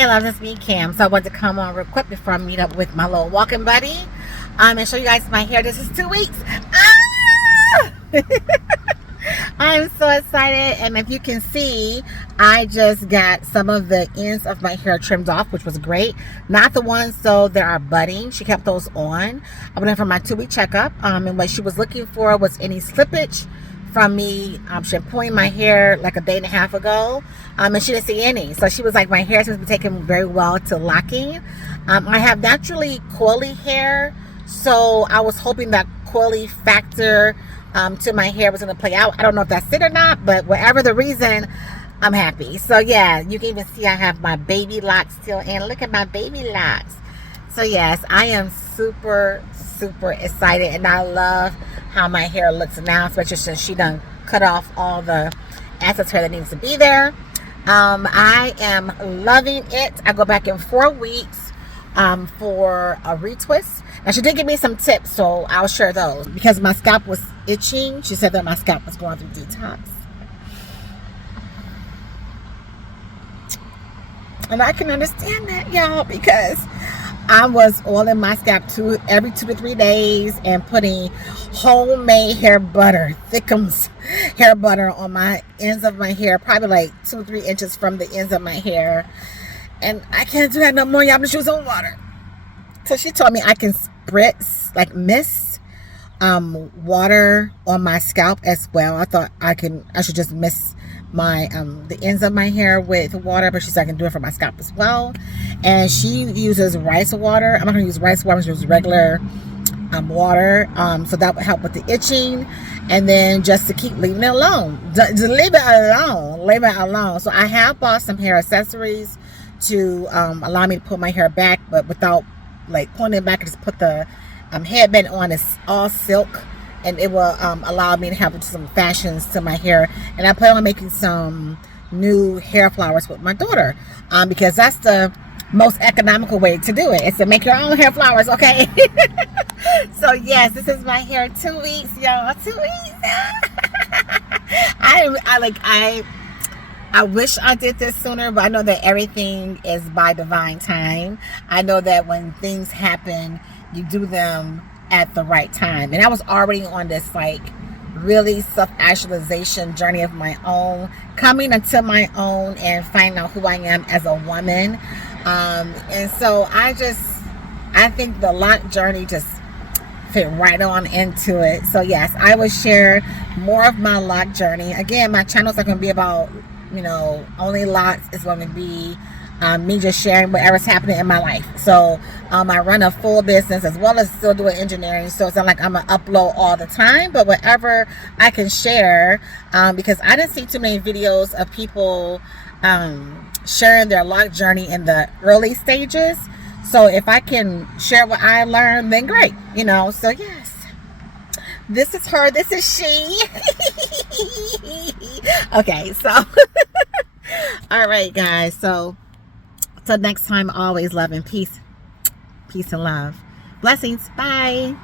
Hey love, it's me Cam. So I wanted to come on real quick before I meet up with my little walking buddy and show you guys my hair. This is 2 weeks. I'm so excited, and if you can see, I just got some of the ends of my hair trimmed off, which was great. Not the ones so that are budding. She kept those on. I went in for my 2-week checkup, and what she was looking for was any slippage from me shampooing my hair like a day and a half ago, and she didn't see any. So she was like, my hair seems to be taken very well to locking. I have naturally coily hair, so I was hoping that coily factor to my hair was going to play out. I don't know if that's it or not, but whatever the reason, I'm happy. So yeah, you can even see I have my baby locks still in. Look at my baby locks. So yes, I am super excited, and I love how my hair looks now, especially since she done cut off all the excess hair that needs to be there. I am loving it. I go back in 4 weeks for a retwist. Now she did give me some tips, so I'll share those because my scalp was itching. She said that my scalp was going through detox, and I can understand that, y'all, because I was oiling my scalp every 2 to 3 days and putting homemade hair butter, Thickums hair butter on my ends of my hair, probably like 2 or 3 inches from the ends of my hair. And I can't do that no more, y'all. I'm just using water. So she told me I can spritz, like mist water on my scalp as well. I thought I should just mist my the ends of my hair with water, but she said I can do it for my scalp as well. And she uses rice water. I'm not gonna use rice water, I'm gonna use regular water, so that would help with the itching. And then just to keep leaving it alone, just leave it alone. So I have bought some hair accessories to allow me to pull my hair back, but without like pulling it back. I just put the headband on. It's all silk, and it will allow me to have some fashions to my hair. And I plan on making some new hair flowers with my daughter, because that's the most economical way to do it. It's to make your own hair flowers, okay? So yes, this is my hair. 2 weeks, y'all. 2 weeks. I wish I did this sooner, but I know that everything is by divine time. I know that when things happen, you do them at the right time. And I was already on this like really self-actualization journey of my own, coming into my own and finding out who I am as a woman. And so I think the lock journey just fit right on into it. So yes, I will share more of my lock journey. Again, my channels are going to be about, only lots. Is going to be me just sharing whatever's happening in my life. So I run a full business as well as still doing engineering, so it's not like I'm gonna upload all the time, but whatever I can share, because I didn't see too many videos of people sharing their lock journey in the early stages. So if I can share what I learned, then great, so yes. This is her, this is she. Okay, so all right, guys. So till next time, always love and peace. Peace and love. Blessings. Bye.